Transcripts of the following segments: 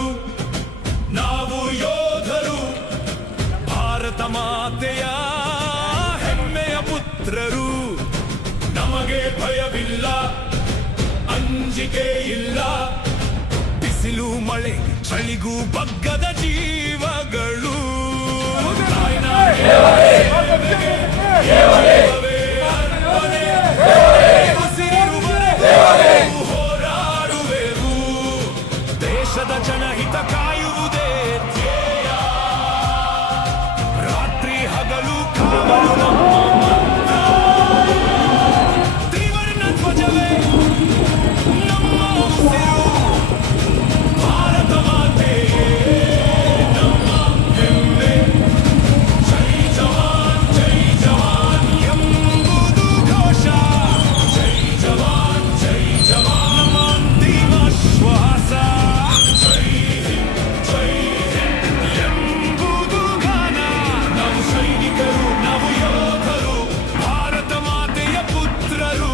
ಯೋಧರು, ನಾವು ಯೋಧರು, ಭಾರತ ಮಾತೆಯ ಹೆಮ್ಮೆಯ ಪುತ್ರರು. ನಮಗೆ ಭಯವಿಲ್ಲ, ಅಂಜಿಕೆ ಇಲ್ಲ, ಬಿಸಿಲು ಮಳೆ ಚಳಿಗೂ ಬಗ್ಗದ ಜೀವಗಳು. ಹೋರಾಡುವೆವು, ದೇಶದ ಜನಹಿತ ಕಾಯುವುದೇ ಧ್ಯೇಯ. ರಾತ್ರಿ ಹಗಲು ಕಾವಲು ನಮ್ಮ ಮಂತ್ರ. ತ್ರಿವರ್ಣ ಧ್ವಜವೇ ನಮ್ಮ ಉಸಿರು, ಭಾರತ ಮಾತೆಯೇ ನಮ್ಮ ಹೆಮ್ಮೆ. ಜೈ ಜವಾನ್ ಎಂಬುದು ಘೋಷ. ಜೈ ಜವಾನ್ ನಮ್ಮ ಅಂತಿಮ ಶ್ವಾಸ. ಜೈ ಹಿಂದ್ ಎಂಬುದು ಗಾನ. ನಾವು ಸೈನಿಕರು, ನಾವು ಯೋಧರು, ಭಾರತ ಮಾತೆಯ ಪುತ್ರರು.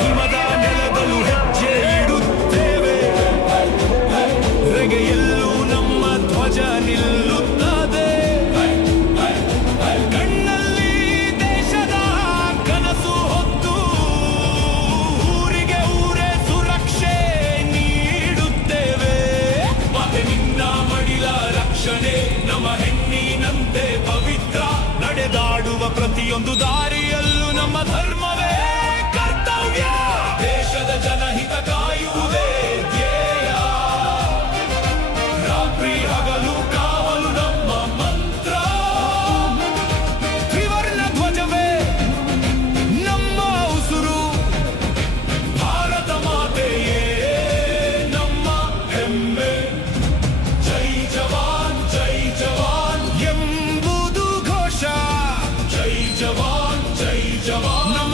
ಹಿಮದ ನೆಲದಲ್ಲೂ ಹೆಜ್ಜೆ ಇಡುತ್ತೇವೆ, ರೆಗೆಯಲ್ಲೂ ನಮ್ಮ ಧ್ವಜ ನಿಲ್ಲುತ್ತದೆ. ಕಣ್ಣಲ್ಲಿ ದೇಶದ ಕನಸು ಹೊತ್ತು, ಊರಿಗೆ ಊರೇ ಸುರಕ್ಷೆ ನೀಡುತ್ತೇವೆ. ಮತ್ತೆ ನಿನ್ನ ಮಡಿಲ ರಕ್ಷಣೆ ನಮ್ಮ ಹೆಣ್ಣಿನಂತೆ ಪವಿತ್ರ. ನಡೆದಾಡುವ ಪ್ರತಿಯೊಂದು ದಾರಿಯಲ್ಲೂ ನಮ್ಮ ಧರ್ಮವೇ ಕರ್ತವ್ಯ. ದೇಶದ ಜನಹಿತ ಕಾಯುವುದೇ ಧ್ಯೇಯ. ರಾತ್ರಿ ಹಗಲು ಕಾವಲು ನಮ್ಮ ಮಂತ್ರ. ತ್ರಿವರ್ಣ ಧ್ವಜವೇ ನಮ್ಮ ಉಸುರು, ಭಾರತ ಮಾತೆಯೇ ನಮ್ಮ ಹೆಮ್ಮೆ. ಜೈ ಜವಾನ್ ಎಂಬುದು ಘೋಷ. ಜೈ ಜವಾನ್ ನಮ್ಮ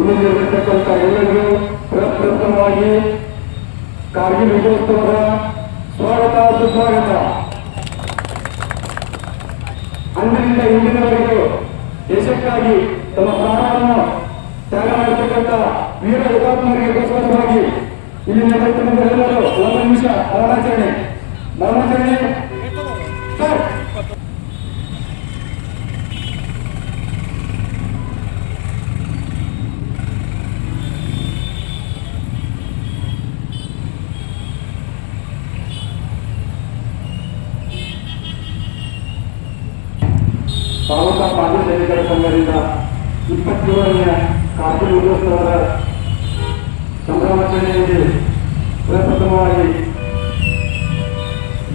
ಉಳಿದಿರತಕ್ಕಂಥ ಎಲ್ಲರಿಗೂ ಪ್ರಪ್ರಥಮವಾಗಿ ಕಾರ್ಗಿಲ್ ವಿಜಯೋತ್ಸವದ ಸ್ವಾಗತ ಸುಸ್ವಾಗತ. ಅಂದಿನಿಂದ ಇಂದಿನವರೆಗೂ ದೇಶಕ್ಕಾಗಿ ತಮ್ಮ ಪ್ರಾಣವನ್ನು ತ್ಯಾಗ ಮಾಡತಕ್ಕಂಥ ವೀರ ಹುತಾತ್ಮರಿಗೆ ಗೋಸ್ಕರವಾಗಿ ಇಲ್ಲಿ ನಡೆಯುತ್ತಿರುವ ಎಲ್ಲರೂ ಒಂದು ನಿಮಿಷ ಮೌನಾಚರಣೆ ಸರ್. ತಾಲೂಕಾ ಮಾಜಿ ಸೈನಿಕರ ಸಂಘದಿಂದ 27ನೇ ಕಾರ್ಗಿಲ್ ವಿಜಯೋತ್ಸವದ ಸಂಭ್ರಮಾಚರಣೆಯಲ್ಲಿ ಪ್ರಪ್ರಥಮವಾಗಿ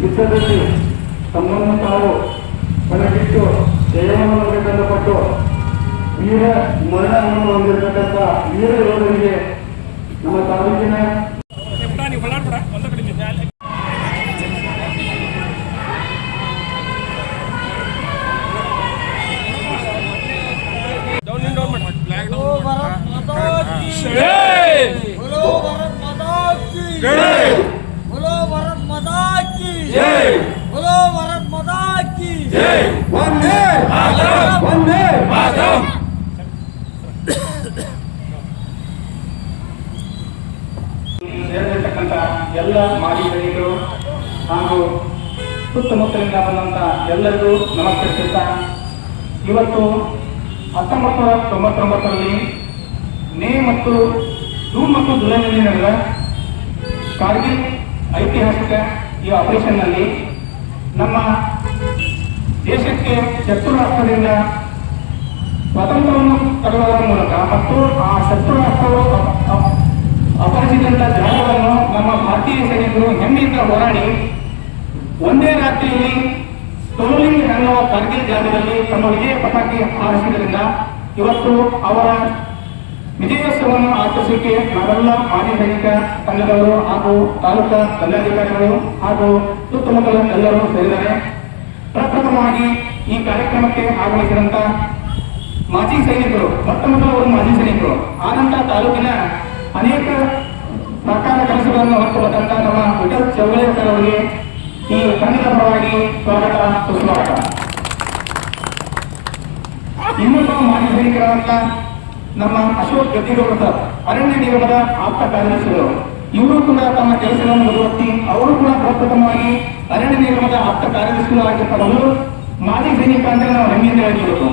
ಯುದ್ಧದಲ್ಲಿ ತಮ್ಮನ್ನು ತಾವು ಪಣಗಿಟ್ಟು ಜಯವನ್ನು ಹೊಂದಬೇಕೆಂದು ಪಟ್ಟು ವೀರ ಮರಣವನ್ನು ಹೊಂದಿರತಕ್ಕಂಥ ವೀರ ಯೋಧರಿಗೆ ನಮ್ಮ ತಾಲೂಕಿನ ಸೇರಿರ್ತಕ್ಕಂಥ ಎಲ್ಲ ಮಾಜಿ ಸೈನಿಕರು ಹಾಗೂ ಸುತ್ತಮುತ್ತಲಿಂದ ಬಂದಂಥ ಎಲ್ಲರಿಗೂ ನಮಸ್ಕರಿಸುತ್ತಾ, ಇವತ್ತು 1999ರಲ್ಲಿ ಮೇ ಮತ್ತು ಜೂನ್ ಮತ್ತು ಜುಲೈನಲ್ಲಿ ನಡೆದ ಕಾರ್ಗಿಲ್ ಐತಿಹಾಸಿಕ ಈ ಆಪರೇಷನ್ನಲ್ಲಿ ನಮ್ಮ ದೇಶಕ್ಕೆ ಶತ್ರು ರಾಷ್ಟ್ರದಿಂದ ಸ್ವಾತಂತ್ರ್ಯವನ್ನು ತರುವುದರ ಮೂಲಕ ಮತ್ತು ಆ ಶತ್ರು ರಾಷ್ಟ್ರವು ಅಪರಿಚಿತ ಜಾಗವನ್ನು ನಮ್ಮ ಭಾರತೀಯ ಸೈನಿಕರು ಹೆಮ್ಮೆಯಿಂದ ಹೋರಾಡಿ ಒಂದೇ ರಾತ್ರಿಯಲ್ಲಿ ಟೋಲಿಂಗ್ ಅನ್ನುವ ಕಾರ್ಗಿಲ್ ಜಾಗದಲ್ಲಿ ತಮ್ಮ ವಿಜಯ ಪತಾಕೆ ಹಾರಿಸಿದ್ರಿಂದ ಇವತ್ತು ಅವರ ವಿಜಯೋತ್ಸವವನ್ನು ಆಚರಿಸಲಿಕ್ಕೆ ನಾವೆಲ್ಲ ಮಾಜಿ ಸೈನಿಕ ಸಂಘದವರು ಹಾಗೂ ತಾಲೂಕಾ ದಂಡಾಧಿಕಾರಿಗಳು ಹಾಗೂ ಸುತ್ತಮುತ್ತಲ ಎಲ್ಲರೂ ಸೇರಿದ್ದಾರೆ. ಪ್ರಪ್ರಥಮವಾಗಿ ಈ ಕಾರ್ಯಕ್ರಮಕ್ಕೆ ಆಗಮಿಸಿದಂತ ಮಾಜಿ ಸೈನಿಕರು, ಮೊಟ್ಟಮೊದಲವರು ಮಾಜಿ ಸೈನಿಕರು, ಆನಂತರ ತಾಲೂಕಿನ ಅನೇಕ ಸರ್ಕಾರ ಕೆಲಸಗಳನ್ನು ಹೊತ್ತು ಬಂದಂತ ನಮ್ಮ ವಿಠಲ್ ಚೌಗಲೆ ಸರ್ ಅವರಿಗೆ ಈ ಸಂಘದ ಪರವಾಗಿ ಸ್ವಾಗತ ಸುಸ್ವಾಗತ. ಇನ್ನೊಬ್ಬ ಮಾಜಿ ಸೈನಿಕರಾದಂತ ನಮ್ಮ ಅಶೋಕ್ ಗದ್ದಿಗೌಡ ಸರ್, ಅರಣ್ಯ ನಿಗಮದ ಆಪ್ತ ಕಾರ್ಯದರ್ಶಿಗಳು, ಇವರು ಕೂಡ ತಮ್ಮ ಕೆಲಸಗಳನ್ನು ಮುಂದುವರಿಸಿ ಅವರು ಕೂಡ ಪ್ರಪ್ರಥಮವಾಗಿ ಅರಣ್ಯ ನಿಗಮದ ಆಪ್ತ ಕಾರ್ಯದರ್ಶಿಗಳು ಆಗಿರ್ತಕ್ಕಂಥ ಮಾಜಿ ಸೈನಿಕ ಅಂದ್ರೆ ನಾವು ಹೆಮ್ಮೆಯಿಂದ ಹೇಳಿರಬೇಕು.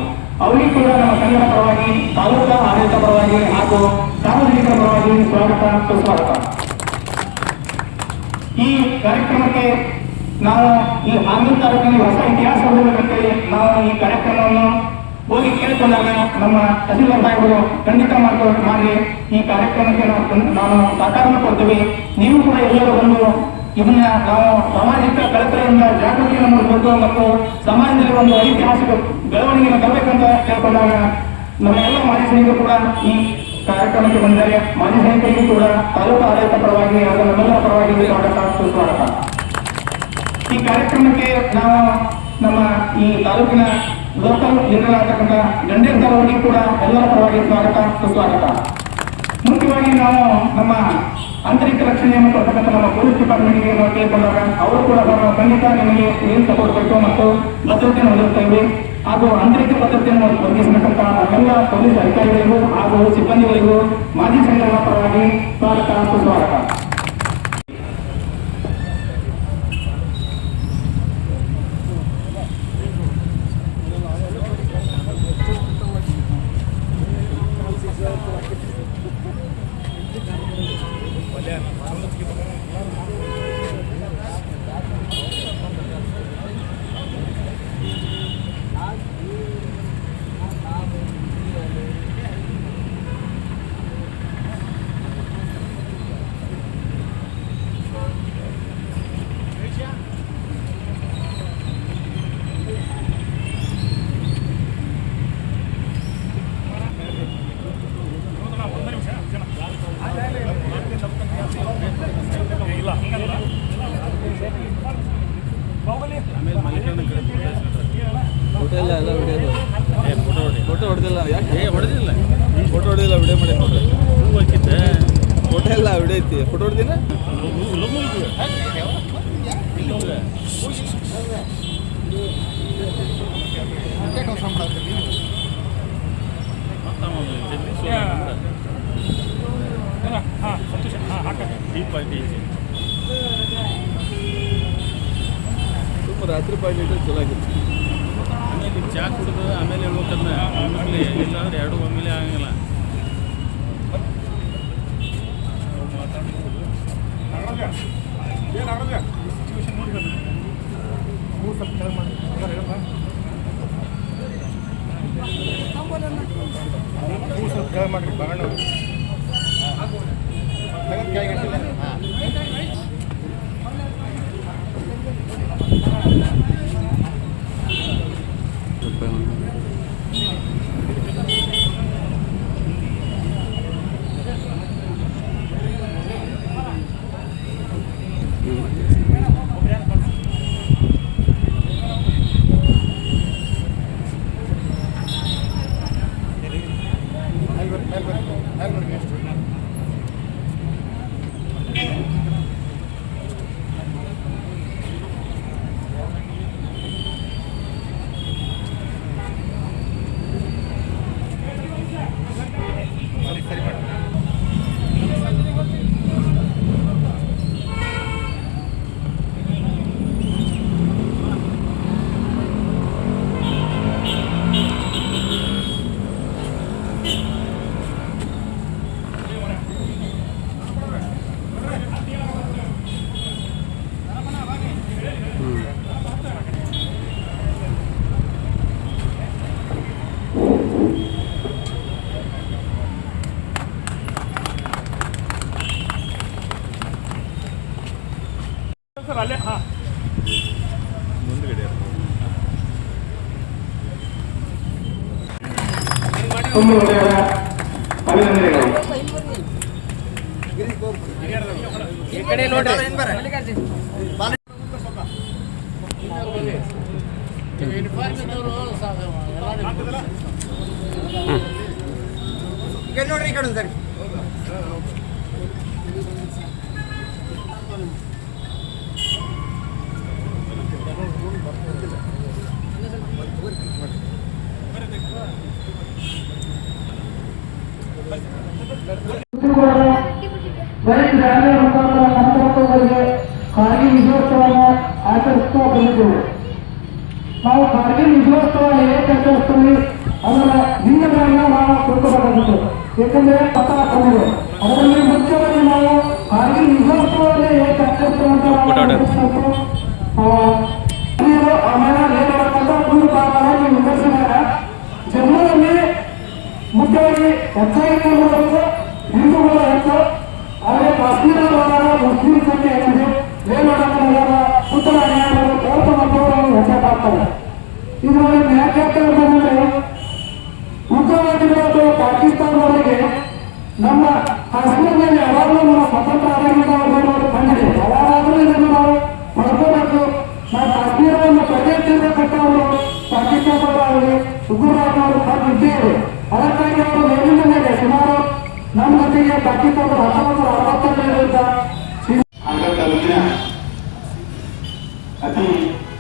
ಅವರಿಗೆ ಕೂಡ ನಮ್ಮ ಸಂಘದ ಪರವಾಗಿ, ತಾಲೂಕಾ ಆಡಳಿತ ಪರವಾಗಿ ಹಾಗೂ ಸಾರ್ವಜನಿಕರ ಪರವಾಗಿ ಸ್ವಾಗತ ಸುಸ್ವಾಗತ. ಈ ಕಾರ್ಯಕ್ರಮಕ್ಕೆ ನಾವು ಈ ಹಾನಗಲ್ ತಾಲೂಕಿನಲ್ಲಿ ಹೊಸ ಇತಿಹಾಸ ಓದಬೇಕಂತೇಳಿ ನಾವು ಈ ಕಾರ್ಯಕ್ರಮವನ್ನು ಹೋಗಿ ಕೇಳಿಕೊಂಡಾಗ ನಮ್ಮ ತಹಸೀಲ್ದಾರ್ ಸಾಹೇಬರು ಖಂಡಿತ ಮಾಡಿ ಈ ಕಾರ್ಯಕ್ರಮಕ್ಕೆ ನಾನು ಸಹಕಾರವನ್ನು ಕೊಡ್ತೀವಿ, ನೀವು ಕೂಡ ಎಲ್ಲರೂ ಬಂದು ಇದನ್ನ ನಾವು ಸಾಮಾಜಿಕ ಕಳಕಳಿಯಿಂದ ಜಾಗೃತಿಯನ್ನು ಮೂಡಿಸಬೇಕು ಮತ್ತು ಸಮಾಜದಲ್ಲಿ ಒಂದು ಐತಿಹಾಸಿಕ ಬೆಳವಣಿಗೆಯನ್ನು ತರಬೇಕಂತ ಕೇಳ್ಕೊಂಡಾಗ ನಮ್ಮ ಎಲ್ಲ ಮಾಜಿ ಸೈನಿಕರು ಕೂಡ ಈ ಕಾರ್ಯಕ್ರಮಕ್ಕೆ ಬಂದಿದ್ದಾರೆ. ಮಾಜಿ ಸೈನಿಕರಿಗೂ ಕೂಡ ತಾಲೂಕು ಆಡಳಿತ ಪರವಾಗಿ ಹಾಗೂ ನಮ್ಮೆಲ್ಲರ ಪರವಾಗಿ ಸ್ವಾಗತ ಸುಸ್ವಾಗತ. ಈ ಕಾರ್ಯಕ್ರಮಕ್ಕೆ ನಾವು ನಮ್ಮ ಈ ತಾಲೂಕಿನ ಲೋಕಲ್ ಲೀಡರ್ ಆಗತಕ್ಕಂಥ ಗಂಡೇರ್ ಸರ್ ಅವರಿಗೆ ಕೂಡ ಎಲ್ಲರ ಪರವಾಗಿ ಸ್ವಾಗತ ಸುಸ್ವಾಗತ. ಮುಖ್ಯವಾಗಿ ನಾವು ನಮ್ಮ ಆಂತರಿಕ ರಕ್ಷಣೆಯನ್ನು ಕೊಡ್ತಕ್ಕಂಥ ನಮ್ಮ ಪೊಲೀಸ್ ಡಿಪಾರ್ಟ್ಮೆಂಟ್ಗೆ ನಾವು ಕೇಳಿಕೊಂಡಾಗ ಅವರು ಕೂಡ ಖಂಡಿತ ನಿಮಗೆ ಏನು ಸಪೋರ್ಟ್ ಬೇಕು ಮತ್ತು ಭದ್ರತೆಯನ್ನು ಒದಗಿಸ್ತೇವೆ ಹಾಗೂ ಆಂತರಿಕ ಭದ್ರತೆಯನ್ನು ಒದಗಿಸತಕ್ಕಂಥ ಎಲ್ಲ ಪೊಲೀಸ್ ಅಧಿಕಾರಿಗಳಿಗೂ ಹಾಗೂ ಸಿಬ್ಬಂದಿಗಳಿಗೂ ಮಾಜಿ ಸಂಘದ ಪರವಾಗಿ ಸ್ವಾಗತ ಸುಸ್ವಾಗತ. ಹೋಟೆಲ್ ಎಲ್ಲ ಹೊಡೆಯೋದು ಫೋಟೋ ಹೊಡೆದಿಲ್ಲ ಯಾಕೆ ಹೊಡೆದಿಲ್ಲ ಫೋಟೋ ಹೊಡೆದಿಲ್ಲ ವಿಡಿಯೋ ಮಾಡಿ ನೋಡ್ರಿ ಹೋಗಿದ್ದೆ ಫೋಟೋ ಎಲ್ಲ ವಿಡಿಯೋ ಐತಿ ಫೋಟೋ ಹೊಡೆದಿನ ತುಂಬ ರಾತ್ರಿ ಪಾರ್ಟಿ ಇಟ್ಟರೆ ಚಲೋ ಆಗಿತ್ತು ಆಮೇಲೆ ಚಾ ಕುಡಿದು ಆಮೇಲೆ ಹೇಳ್ಬೇಕಂದ್ರೆ ಒಮ್ಮೆಲೆ ಇಲ್ಲಾಂದ್ರೆ ಎರಡು ಒಮ್ಮೆಲೆ ಆಗಂಗಿಲ್ಲ ಮಾಡ್ರಿ ಬರೋಣ ಅಲ್ಲೇ ಹಾಂ ಮುಂದ್ಗಡೆ ತುಂಬ ಹೃದಯದ ಅಭಿನಂದನೆಗಳು. ಈ ಕಡೆ ನೋಡ್ರಿ ನೋಡ್ರಿ ಈ ಕಡೆ ಸರಿ ಬರೀ ಗ್ರಾಮೀಣ ಮುಖಾಂತರ ಸಂಪರ್ಕಗಳಿಗೆ ಕಾರ್ಗಿಲ್ ವಿಜಯೋತ್ಸವವನ್ನು ಆಚರಿಸ್ತಾ ಬಂದಿದ್ದೇವೆ. ನಾವು ಕಾರ್ಗಿಲ್ ವಿಜಯೋತ್ಸವ ಏಕೆ ಆಚರಿಸ್ತೀವಿ ಅದರ ದಿನಗಳನ್ನು ನಾವು ತಿಳ್ಕೋಬೇಕಾಗುತ್ತೆ. ಏಕೆಂದರೆ ಪಥ ಬಂದಿದೆ ಅದರಲ್ಲಿ ಮುಖ್ಯವಾಗಿ ನಾವು ಕಾರ್ಗಿಲ್ ವಿಜಯೋತ್ಸವವನ್ನೇ ಏಕೆ ಆಚರಿಸ್ತೀವಿ ಅಂತ ಜಮ್ಮುವಿನಲ್ಲಿ ಮುಖ್ಯವಾಗಿ ಹೆಚ್ಚಾಗಿ ಹಿಂದೂಗಳ ಹೆಚ್ಚು ಆದರೆ ಕಾಶ್ಮೀರದೊಳಗ ಮುಸ್ಲಿಂ ಸಂಖ್ಯೆ ಹೆಚ್ಚಿದೆ. ಮೇಲ್ನೋಟಕ್ಕಾಗ ಉತ್ತರ ನ್ಯಾಯಾಲಯಗಳು ಕೋರ್ಟ್ ಮಟ್ಟವನ್ನು ಹೆಚ್ಚಾಗ್ತಾರೆ. ಇದರಲ್ಲಿ ನ್ಯಾಯಾಲಯಗಳು ಉಗ್ರವಾದಿಗಳು ಪಾಕಿಸ್ತಾನದವರಿಗೆ ನಮ್ಮ ಕಾಶ್ಮೀರದಲ್ಲಿ ಯಾವಾಗಲೂ ನಮ್ಮ ಸ್ವತಂತ್ರ ಆಡಳಿತ ಬಂದಿದೆ. ಯಾವಾಗಾದರೂ ಇದನ್ನು ನಾವು ಪಡ್ಕೋಬೇಕು. ನಾವು ಕಾಶ್ಮೀರವನ್ನು ಪ್ರದೇಶಿಸತಕ್ಕವರು ಪಾಕಿಸ್ತಾನದವರಾಗಲಿ ಉಗ್ರವಾದಿಗಳು ಬಂದಿದ್ದೇವೆ. ಅದಕ್ಕಾಗಿ ಅವರು ಮೇಲಿನ ಮೇಲೆ ಸುಮಾರು ನಮ್ಮ ಜೊತೆಗೆ ಪಾಕಿಸ್ತಾನದ 1960ರಿಂದ ತಾಲೂಕಿನ ಅತಿ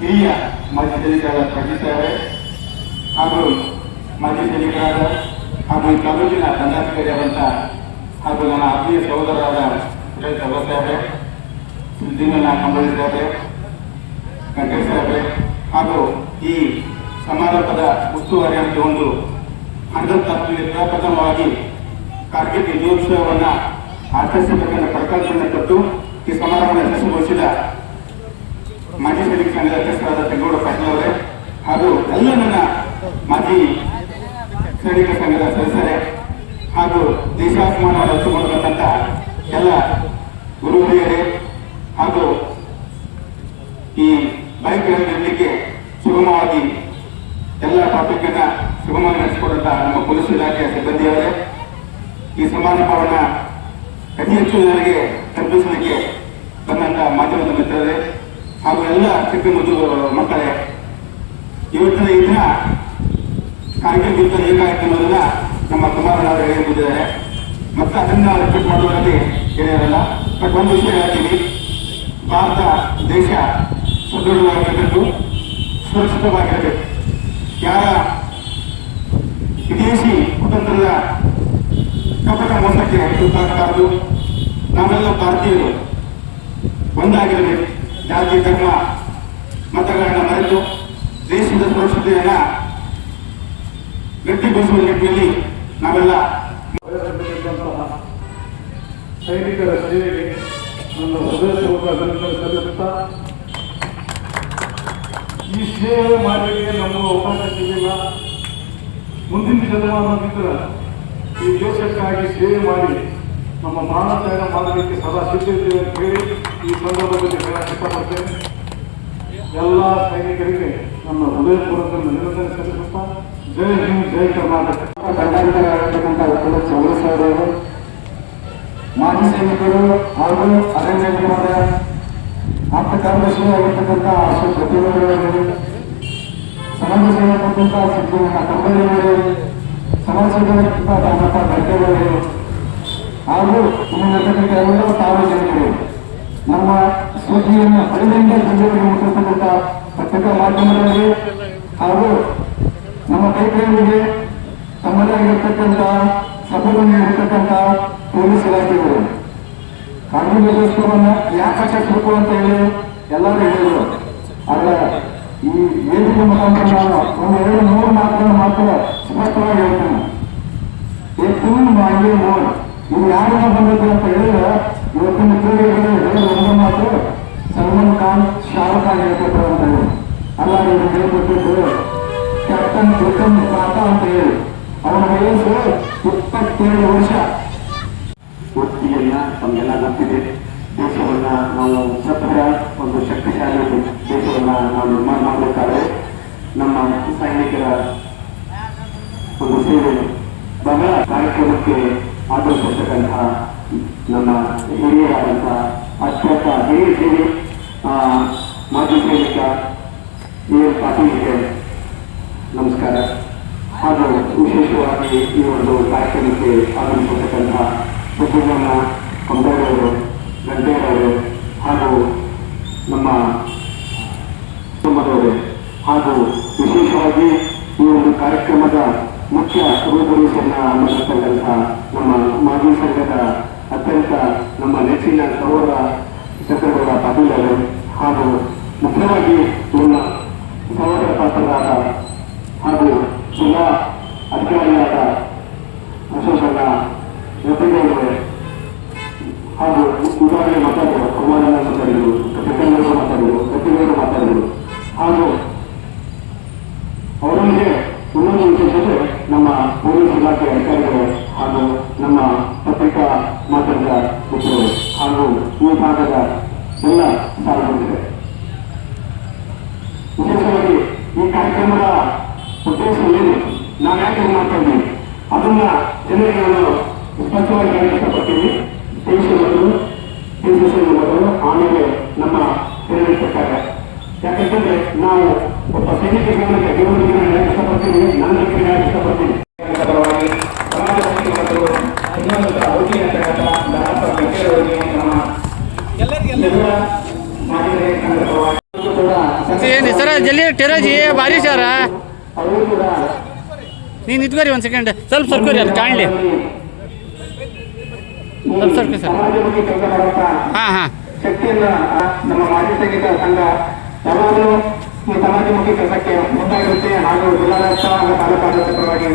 ಹಿರಿಯ ಮಾಜಿ ಸೈನಿಕರಾದ ಪ್ರದೀಪ್ ಸಾಹೇಬ್ ಹಾಗೂ ಮಾಜಿ ಸೈನಿಕರಾದ ಹಾಗೂ ಈ ತಾಲೂಕಿನ ದಂಡಾಧಿಕಾರಿಯಾದಂಥ ಹಾಗೂ ನನ್ನ ಆತ್ಮೀಯ ಸಹೋದರರಾದ ಸುರೇಶ್ ಸಭಾ ಸಾಹೇಬ್ರೆ, ಸುದ್ದಿನ ಕಂಬಳಿ ಸಾಹೇಬ್ರೆ, ವೆಂಕಟೇಶ್ ಸಾಹೇಬ್ರೆ ಹಾಗೂ ಈ ಸಮಾರಂಭದ ಉಸ್ತುವಾರಿಯಾಗಿ ಒಂದು ಪ್ರಪ್ರಥಮವಾಗಿ ಕಾರ್ಗಿಲ್ ವಿಜಯೋತ್ಸವವನ್ನು ಆಚರಿಸಬೇಕೆಂಬ ಪರಿಕಲ್ಪನೆ ಕೊಟ್ಟು ಈ ಸಮಾರಂಭವನ್ನು ಯಶಸ್ವಿಗೊಳಿಸಿದ ಮಾಜಿ ಸೈನಿಕ ಸಂಘದ ಅಧ್ಯಕ್ಷರಾದ ತೆಂಗೌಡ ಪಾಟೀಲ್ ಅವರೇ ಹಾಗೂ ಎಲ್ಲ ನನ್ನ ಮಾಜಿ ಸೈನಿಕ ಸಂಘದ ಸದಸ್ಯರೇ ಹಾಗೂ ದೇಶಾಭಿಮಾನವನ್ನು ಹಂಚಿಕೊಂಡಿರುವಂಥ ಎಲ್ಲ ಗುರು ಹಿರಿಯರೇ ಹಾಗೂ ಈ ಬೈಕ್ ನಡೆಸಲಿಕ್ಕೆ ಸುಗಮವಾಗಿ ಎಲ್ಲ ಟಾಪಿಕ್ ಅನ್ನ ಸುಗಮವಾಗಿ ನಡೆಸಿಕೊಟ್ಟಂತಹ ನಮ್ಮ ಪೊಲೀಸ್ ಇಲಾಖೆಯ ಸಿಬ್ಬಂದಿಯವರೇ, ಈ ಸಮಾರಂಭವನ್ನು ಅತಿ ಹೆಚ್ಚು ಜನರಿಗೆ ತಲುಪಿಸಲಿಕ್ಕೆ ಬಂದಂತಹ ಮಾಧ್ಯಮದ ಮಿತ್ರರೇ ಹಾಗೂ ಎಲ್ಲ ಚಿಕ್ಕ ಮಕ್ಕಳೇ, ಇವತ್ತಿನ ಈ ದಿನ ಕಾರ್ಗಿಲ್ ಯುದ್ಧ ಹೇಗಾಯ್ತು ಅನ್ನೋದನ್ನ ನಮ್ಮ ಕುಮಾರಣ್ಣವರು ಹೇಳಿದ್ದಾರೆ. ಮತ್ತೆ ಅದನ್ನ ರಿಪೀಟ್ ಮಾಡೋದ್ರಲ್ಲಿ ಹೇಳಿರಲ್ಲ. ಬಟ್ ಒಂದು ವಿಷಯ ಹೇಳ್ತೀವಿ, ಭಾರತ ದೇಶ ಸದೃಢವಾಗಿರಬೇಕು, ಸುರಕ್ಷಿತವಾಗಿರಬೇಕು. ಯಾರ ವಿದೇಶಿ ಕುತಂತ್ರದ ಕಪಟ ಮೋಸಕ್ಕೆ ತುತ್ತಾಗಬಾರದು. ನಾವೆಲ್ಲ ಭಾರತೀಯರು ಒಂದಾಗಿರಬೇಕು. ಜಾತಿ ಧರ್ಮ ಮತಗಳನ್ನ ಮರೆತು ದೇಶದ ಸುರಕ್ಷತೆಯನ್ನ ಗಟ್ಟಿಗೊಳಿಸುವ ನಿಟ್ಟಿನಲ್ಲಿ ನಾವೆಲ್ಲ ಸೈನಿಕರ ಸೇವೆಗೆ ನನ್ನ ಹೃದಯಪೂರ್ವಕ ಅಭಿನಂದನೆ ಸಲ್ಲಿಸುತ್ತಾ, ಈ ಸೇವೆ ಮಾಡಲಿಕ್ಕೆ ನಮಗೆ ಅವಕಾಶ ಸಿಗಲಿಲ್ಲ. ಮುಂದಿನ ಶತಮಾನದಿಂದ ಈ ದೇಶಕ್ಕಾಗಿ ಸೇವೆ ಮಾಡಿ ನಮ್ಮ ಪ್ರಾಣತ್ಯಾಗ ಮಾಡಲಿಕ್ಕೆ ಸದಾ ಸಿದ್ಧತೆ ಅಂತ ಹೇಳಿ ಈ ಸಂದರ್ಭದಲ್ಲಿ ಹೇಳಕ್ಕೆ ಇಷ್ಟಪಡ್ತೇನೆ. ಎಲ್ಲ ಸೈನಿಕರಿಗೆ ನನ್ನ ಹೃದಯಪೂರ್ವಕ ಅಭಿನಂದನೆ ಸಲ್ಲಿಸುತ್ತಾ, ಜೈ ಹಿಂದ್, ಜೈ ಕರ್ನಾಟಕ. ದಂಡಾಧಿಕಾರಿಯಾಗಿರ್ತಕ್ಕಂಥ ಚೌಡೇಶ್ವರವರು, ಮಾಜಿ ಸೈನಿಕರು ಹಾಗೂ ಅರಣ್ಯ ನಿಗಮದ ಆಪ್ತ ಕಾರ್ಯದರ್ಶಿಯಾಗಿರ್ತಕ್ಕಂಥ ಅಶೋಕ್ ಪ್ರತಿಭೆಗಳು, ಸಮಾಜ ಸೇವಕರ್ತಕ್ಕಂಥ ಸಿದ್ದಣ್ಣ ಕಂಬಳಿಯವರು, ಸಮಾಜ ಸೇವಕರ್ತಕ್ಕಂಥ ದಾನಪ್ಪ ಗಡ್ಡೆಗಳು ಹಾಗೂ ಇನ್ನಿರ್ತಕ್ಕಂಥ ಎಲ್ಲ ಸಾರ್ವಜನಿಕರು, ನಮ್ಮ ಸುದ್ದಿಯನ್ನು ಹರಿದಿಂದ ಜನರಿಗೆ ಮುಟ್ಟಿರ್ತಕ್ಕಂಥ ಪತ್ರಿಕಾ ಮಾಧ್ಯಮಗಳಿಗೆ ಹಾಗೂ ನಮ್ಮ ಕೈಕೈಗಳಿಗೆ ತಮ್ಮದೇ ಆಗಿರ್ತಕ್ಕಂಥ ಸಪೋರ್ಟ್ ನೀಡಿರ್ತಕ್ಕಂಥ ಪೊಲೀಸ್ ಇಲಾಖೆಗಳು, ಕಾನೂನು ವ್ಯವಸ್ಥೆಯನ್ನು ಯಾಕೆ ಕಟ್ಟಬೇಕು ಅಂತ ಹೇಳಿ ಎಲ್ಲರೂ ಹೇಳಿದರು. ಆದರೆ ಈ ವೇದಿಕೆ ಮುಖಾಂತರ ನಾನು ಒಂದೆರಡು ಮೂರು ಮಾತುಗಳನ್ನು ಮಾತ್ರ ಸ್ಪಷ್ಟವಾಗಿ ಹೇಳ್ತೇನೆ. ಮಾಂಗೆ ಮೋಡ್ ಇದು ಯಾರಿಂದ ಬಂದದ್ದು ಅಂತ ಹೇಳಿದ್ರೆ ಇವತ್ತಿನ ಪೀಳಿಗೆಗಳು ಹೇಳೋ ಒಂದು ಮಾತು ಸಲ್ಮಾನ್ ಖಾನ್, ಶಾರುಖ್ ಖಾನ್ ಹೇಳ್ಕೊಟ್ರು ಅಂತ ಹೇಳಿ. ಅಲ್ಲ, ಇವರು ಹೇಳ್ಕೊಟ್ಟಿದ್ದು ಕ್ಯಾಪ್ಟನ್ ವಿಕ್ರಮ್ ಟಾಟಾ ಅಂತ ಹೇಳಿ. ಅವನ ವಯಸ್ಸು 27 ವರ್ಷ. ಒತ್ತಿಗೆಲ್ಲ ತಮಗೆಲ್ಲ ಗೊತ್ತಿದೆ. ದೇಶವನ್ನ ನಾವು ಸದೃಢ ಒಂದು ಶಕ್ತಿಶಾಲಿ ದೇಶವನ್ನ ನಾವು ನಿರ್ಮಾಣ ಮಾಡಬೇಕಾದ್ರೆ ನಮ್ಮ ಸೈನಿಕರ ಒಂದು ಸೇವೆ ಬಹಳ ಕಾರ್ಯಕ್ರಮಕ್ಕೆ ಆಧರಿಸಿರ್ತಕ್ಕಂತಹ ನಮ್ಮ ಹಿರಿಯರಾದಂತಹ ಅತ್ಯಂತ ಹಿರಿಯ ಮಾಜಿ ಸೈನಿಕ ಪಾಟೀಲ್ಗೆ ನಮಸ್ಕಾರ. ಹಾಗೂ ವಿಶೇಷವಾಗಿ ಈ ಒಂದು ಕಾರ್ಯಕ್ರಮಕ್ಕೆ ಆಗಮಿಸಿರ್ತಕ್ಕಂತಹ ಸುಬ್ಬಣ್ಣ ಕಂಬಳವರು, ಗಂಟೆಯವರು ಹಾಗೂ ನಮ್ಮ ಕುಟುಂಬದವರು ಹಾಗೂ ವಿಶೇಷವಾಗಿ ಈ ಒಂದು ಕಾರ್ಯಕ್ರಮದ ಮುಖ್ಯ ರೂಪುರೇಷೆಯನ್ನು ಮಾಡಿರ್ತಕ್ಕಂಥ ನಮ್ಮ ಮಾಜಿ ಸಂಘದ ಅತ್ಯಂತ ನಮ್ಮ ನೆಚ್ಚಿನ ಸಹೋದರ ಚಂದ್ರಗೌಡ ಪಾಟೀಲ್ ಅವರು ಹಾಗೂ ಮುಖ್ಯವಾಗಿ ನಮ್ಮ ಸಹೋದರ ಪಾತ್ರರಾದ ಹಾಗೂ ಜಿಲ್ಲಾ ಅಧಿಕಾರಿಯಾದ ಅಶೋಕಣ್ಣ ಜೊತೆಗೆ ಹಾಗೂ ಈಗಾಗಲೇ ಮಾತಾಡಿದರು, ಕುಮಾರಣ್ಣ ಮಾತಾಡಿದರು, ಪ್ರತಿಯೊಂದು ಮಾತಾಡಿದರು, ಪ್ರತಿಯೊಂದು ಮಾತಾಡಿದರು. ಹಾಗೂ ಅವರೊಂದಿಗೆ ಇನ್ನೊಂದು ವಿಶೇಷತೆ ನಮ್ಮ ಪೊಲೀಸ್ ಇಲಾಖೆ ಅಧಿಕಾರಿಗಳು ಹಾಗೂ ನಮ್ಮ ಪತ್ರಿಕಾ ಮಾಧ್ಯಮದ ಮಿತ್ರರು ಹಾಗೂ ಈ ಭಾಗದ ಎಲ್ಲ ಸಾರ್ವಜನಿಕರು. ವಿಶೇಷವಾಗಿ ಈ ಕಾರ್ಯಕ್ರಮದ ಉದ್ದೇಶ ಏನು, ನಾವು ಯಾಕೆ ಮಾಡ್ತಾ ಇದ್ದೀವಿ ಅದನ್ನ ಜನರಿಗೆ ನಾನು ಸ್ಪಷ್ಟವಾಗಿ ಹೇಳಕ್ಕೆ ಇಷ್ಟಪಡ್ತೀನಿ. ದೇಶದ ಮೊದಲು ಆಮೇಲೆ ನಮ್ಮ ಸೇರಿರ್ತಕ್ಕಾಗ. ಯಾಕಂತಂದ್ರೆ ನಾವು ಒಬ್ಬ ಸೈನಿಕ ಜೀವನಕ್ಕೆ ಜೀವನಕ್ಕೆ ಹೇಳಕ್ಕೆ ಇಷ್ಟಪಡ್ತೀನಿ, ನನ್ನ ಹೇಳಕ್ಕೆ ಇಷ್ಟಪಡ್ತೀನಿ. ಸರ ಜಲ್ದಿ ಟೆರಾಜಿ ಬಾರಿ ಸರ ನೀನು ನಿಂತ್ಕೋರಿ ಒಂದು ಸೆಕೆಂಡ್, ಸ್ವಲ್ಪ ಸರ್ಕೋರಿ ಅಲ್ಲಿ ಕಾಣಲಿ, ಸ್ವಲ್ಪ ಸರ್ಕಿ ಸರ್. ಹಾಂ ಶಕ್ತಿಯನ್ನ ನಮ್ಮ ಮಾಜಿ ಸೈನಿಕ ಸಂಘ ಯಾವಾಗಲೂ ಈ ಸಮಾಜಮುಖಿ ಕೆಲಸಕ್ಕೆ ಮುಂದಾಗಿರುತ್ತೆ. ಹಾಗೂ ಜಿಲ್ಲಾಡಳಿತ ಹಾಗೂ ತಾಲೂಕಾಡಳಿತ ಪರವಾಗಿ